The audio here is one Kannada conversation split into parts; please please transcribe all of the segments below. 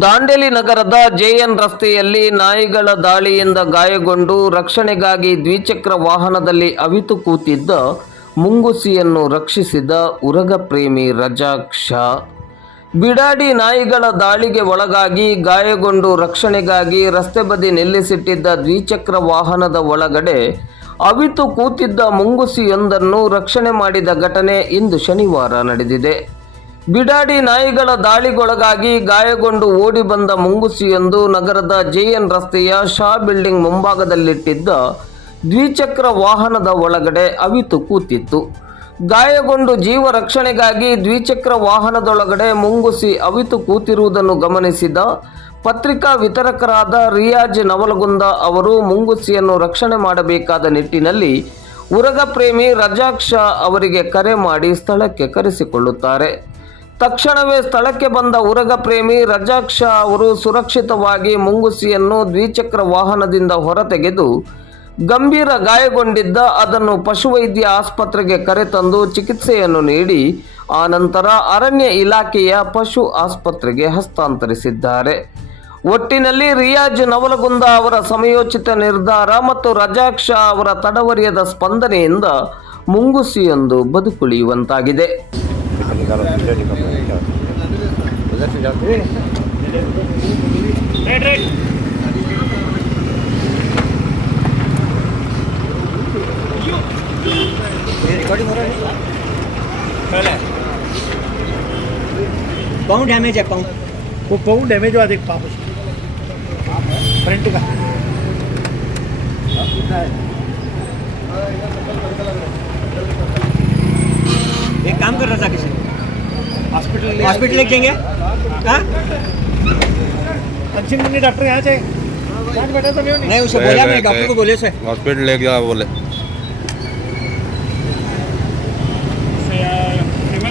ದಾಂಡೇಲಿ ನಗರದ ಜೆಎನ್ ರಸ್ತೆಯಲ್ಲಿ ನಾಯಿಗಳ ದಾಳಿಯಿಂದ ಗಾಯಗೊಂಡು ರಕ್ಷಣೆಗಾಗಿ ದ್ವಿಚಕ್ರ ವಾಹನದಲ್ಲಿ ಅವಿತು ಕೂತಿದ್ದ ಮುಂಗುಸಿಯನ್ನು ರಕ್ಷಿಸಿದ ಉರಗ ಪ್ರೇಮಿ ರಜಾಕ್ ಶಾ. ಬಿಡಾಡಿ ನಾಯಿಗಳ ದಾಳಿಗೆ ಒಳಗಾಗಿ ಗಾಯಗೊಂಡು ರಕ್ಷಣೆಗಾಗಿ ರಸ್ತೆ ಬದಿ ನಿಲ್ಲಿಸಿಟ್ಟಿದ್ದ ದ್ವಿಚಕ್ರ ವಾಹನದ ಒಳಗಡೆ ಅವಿತು ಕೂತಿದ್ದ ಮುಂಗುಸಿಯೊಂದನ್ನು ರಕ್ಷಣೆ ಮಾಡಿದ ಘಟನೆ ಇಂದು ಶನಿವಾರ ನಡೆದಿದೆ. ಬಿಡಾಡಿ ನಾಯಿಗಳ ದಾಳಿಗೊಳಗಾಗಿ ಗಾಯಗೊಂಡು ಓಡಿ ಬಂದ ಮುಂಗುಸಿಯೊಂದು ನಗರದ ಜೆಎನ್ ರಸ್ತೆಯ ಶಾ ಬಿಲ್ಡಿಂಗ್ ಮುಂಭಾಗದಲ್ಲಿಟ್ಟಿದ್ದ ದ್ವಿಚಕ್ರ ವಾಹನದ ಒಳಗಡೆ ಅವಿತು ಕೂತಿತ್ತು. ಗಾಯಗೊಂಡು ಜೀವ ರಕ್ಷಣೆಗಾಗಿ ದ್ವಿಚಕ್ರ ವಾಹನದೊಳಗಡೆ ಮುಂಗುಸಿ ಅವಿತು ಕೂತಿರುವುದನ್ನು ಗಮನಿಸಿದ ಪತ್ರಿಕಾ ವಿತರಕರಾದ ರಿಯಾಜ್ ನವಲಗುಂದ ಅವರು ಮುಂಗುಸಿಯನ್ನು ರಕ್ಷಣೆ ಮಾಡಬೇಕಾದ ನಿಟ್ಟಿನಲ್ಲಿ ಉರಗ ಪ್ರೇಮಿ ರಜಾಕ್ ಶಾ ಅವರಿಗೆ ಕರೆ ಮಾಡಿ ಸ್ಥಳಕ್ಕೆ ಕರೆಸಿಕೊಳ್ಳುತ್ತಾರೆ. ತಕ್ಷಣವೇ ಸ್ಥಳಕ್ಕೆ ಬಂದ ಉರಗ ಪ್ರೇಮಿ ರಜಾಕ್ ಶಾ ಅವರು ಸುರಕ್ಷಿತವಾಗಿ ಮುಂಗುಸಿಯನ್ನು ದ್ವಿಚಕ್ರ ವಾಹನದಿಂದ ಹೊರತೆಗೆದು ಗಂಭೀರ ಗಾಯಗೊಂಡಿದ್ದ ಅದನ್ನು ಪಶುವೈದ್ಯ ಆಸ್ಪತ್ರೆಗೆ ಕರೆತಂದು ಚಿಕಿತ್ಸೆಯನ್ನು ನೀಡಿ ಆನಂತರ ಅರಣ್ಯ ಇಲಾಖೆಯ ಪಶು ಆಸ್ಪತ್ರೆಗೆ ಹಸ್ತಾಂತರಿಸಿದ್ದಾರೆ. ಒಟ್ಟಿನಲ್ಲಿ ರಿಯಾಜ್ ನವಲಗುಂದ ಅವರ ಸಮಯೋಚಿತ ನಿರ್ಧಾರ ಮತ್ತು ರಜಾಕ್ ಶಾ ಅವರ ತಡವರಿಯದ ಸ್ಪಂದನೆಯಿಂದ ಮುಂಗುಸಿಯೊಂದು ಬದುಕುಳಿಯುವಂತಾಗಿದೆ. पाँव डैमेज है, पाँव वो पाँव डैमेज हुआ, देख पाँव फ्रंट का एक काम कर रहा था किसी हॉस्पिटल ले जाएंगे। अच्छी मुन्नी डॉक्टर यहाँ से बैठा तो नहीं, उसे बोला मैंने, डॉक्टर को बोले से हॉस्पिटल ले गया बोले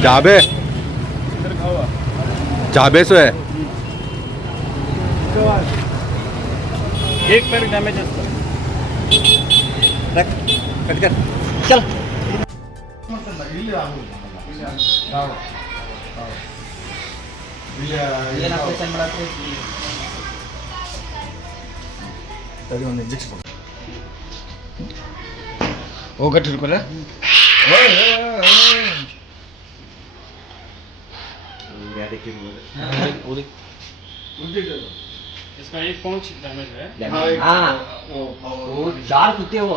चाबे चाबे से है एक पैर डैमेज है। रख कट कर चल। ಒಂದು ಇಂಜೆಕ್ಷನ್ ಹೋಗಟ್ಟು ಹಿಡ್ಕೊಲ್ಲ. इसका एक पहुंच डैमेज है। हाँ वो दाल कुत्ते हो।